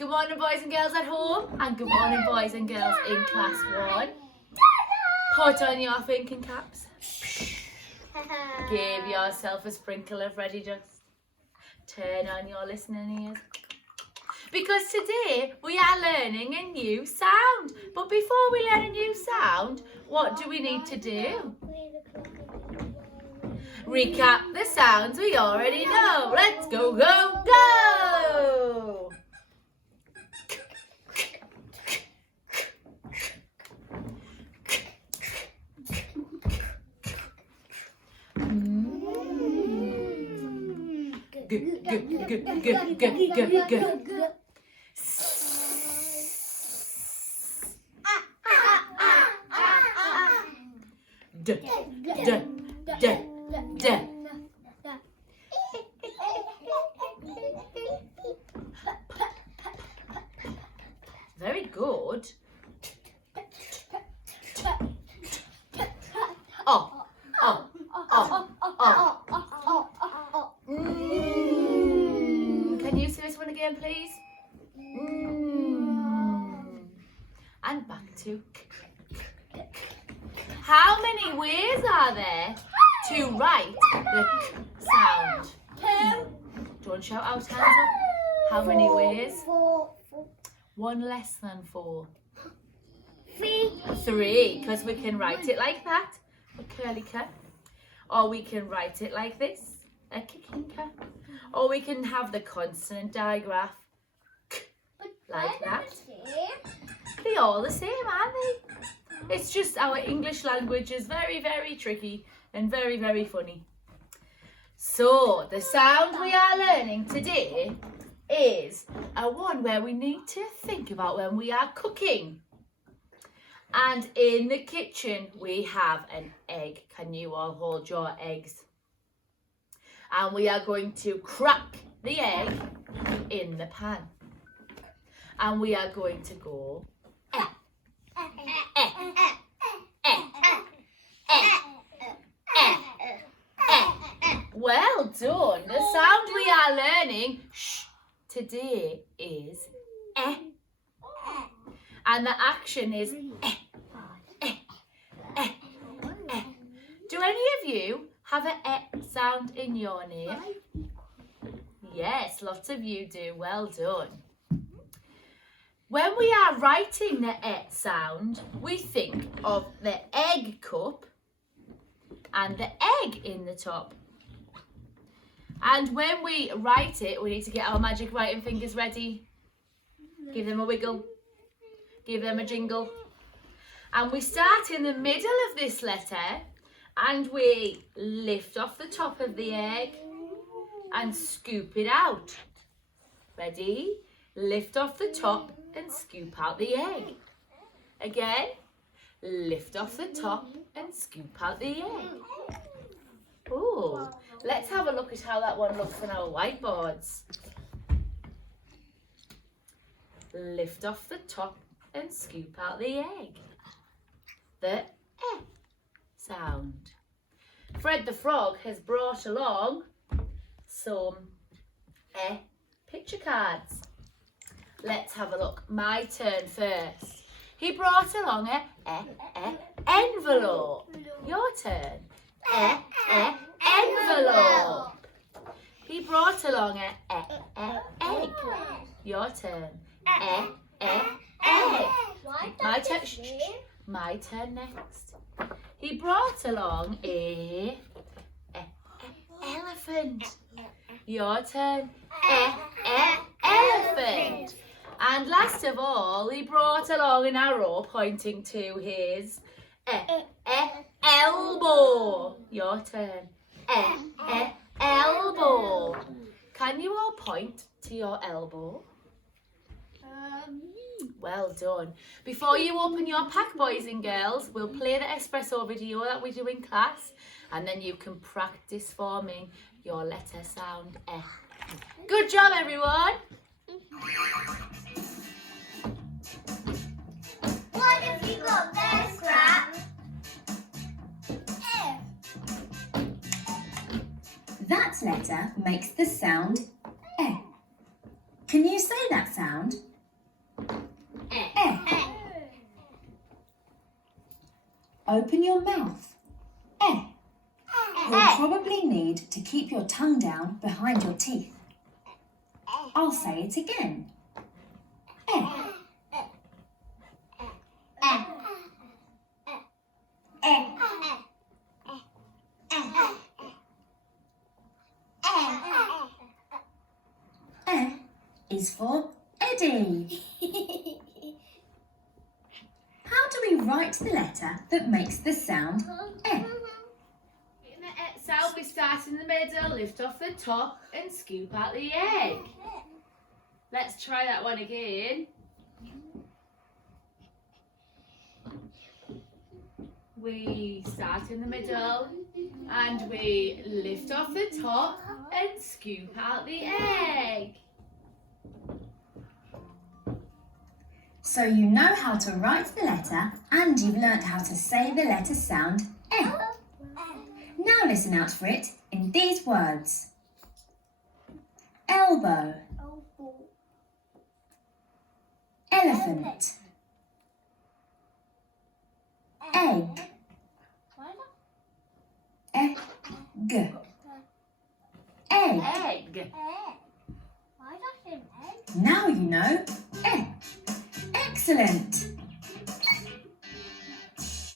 Good morning, boys and girls at home, and good morning, boys and girls in class 1. Put on your thinking caps. Give yourself a sprinkle of ready dust. Turn on your listening ears. Because today we are learning a new sound. But before we learn a new sound, what do we need to do? Recap the sounds we already know. Let's go, go, go! Good, good, good, good, good, good, good. D, d, d, d. Very good. Oh, oh, oh, oh. Can you say this one again, please? And back to. How many ways are there to write the k sound? 2. Don't shout out, hands up. How many ways? 4. 1 less than 4. 3. 3, because we can write it like that, a curly k. Or we can write it like this, a kicking k. Or we can have the consonant digraph, k, like that. They're all the same, aren't they? It's just our English language is very, very tricky and very, very funny. So, the sound we are learning today is a one where we need to think about when we are cooking. And in the kitchen, we have an egg. Can you all hold your eggs? And we are going to crack the egg in the pan. And we are going to go eh, eh, eh, eh, eh, eh. Well done. The sound we are learning today is eh. And the action is eh, eh, eh, eh. Do any of you have an eh sound in your name? Yes, lots of you do. Well done. When we are writing the eh sound, we think of the egg cup and the egg in the top. And when we write it, we need to get our magic writing fingers ready. Give them a wiggle. Give them a jingle. And we start in the middle of this letter and we lift off the top of the egg and scoop it out. Ready? Lift off the top and scoop out the egg. Again, lift off the top and scoop out the egg. Oh, let's have a look at how that one looks on our whiteboards. Lift off the top and scoop out the egg. The eh sound. Fred the Frog has brought along some eh picture cards. Let's have a look. My turn first. He brought along a envelope. Your turn. Envelope. He brought along a egg. Your turn. Egg. My turn. My turn next. He brought along a elephant. Your turn. Elephant. And last of all, he brought along an arrow pointing to his elbow. Your turn. Elbow. Can you all point to your elbow? Well done. Before you open your pack, boys and girls, we'll play the espresso video that we do in class, and then you can practice forming your letter sound eh. Good job, everyone. What have you got there, Scrap? That letter makes the sound eh. Can you say that sound? open your mouth. You'll probably need to keep your tongue down behind your teeth. I'll say it again. Is for Eddie. How do we write the letter that makes the sound E? In the cell, we start in the middle, lift off the top and scoop out the egg. Let's try that one again. We start in the middle and we lift off the top and scoop out the egg. So you know how to write the letter and you've learnt how to say the letter sound E. Now listen out for it in these words. Elbow, elephant, egg, egg, egg. Egg. Why does it egg? Now you know E. Excellent!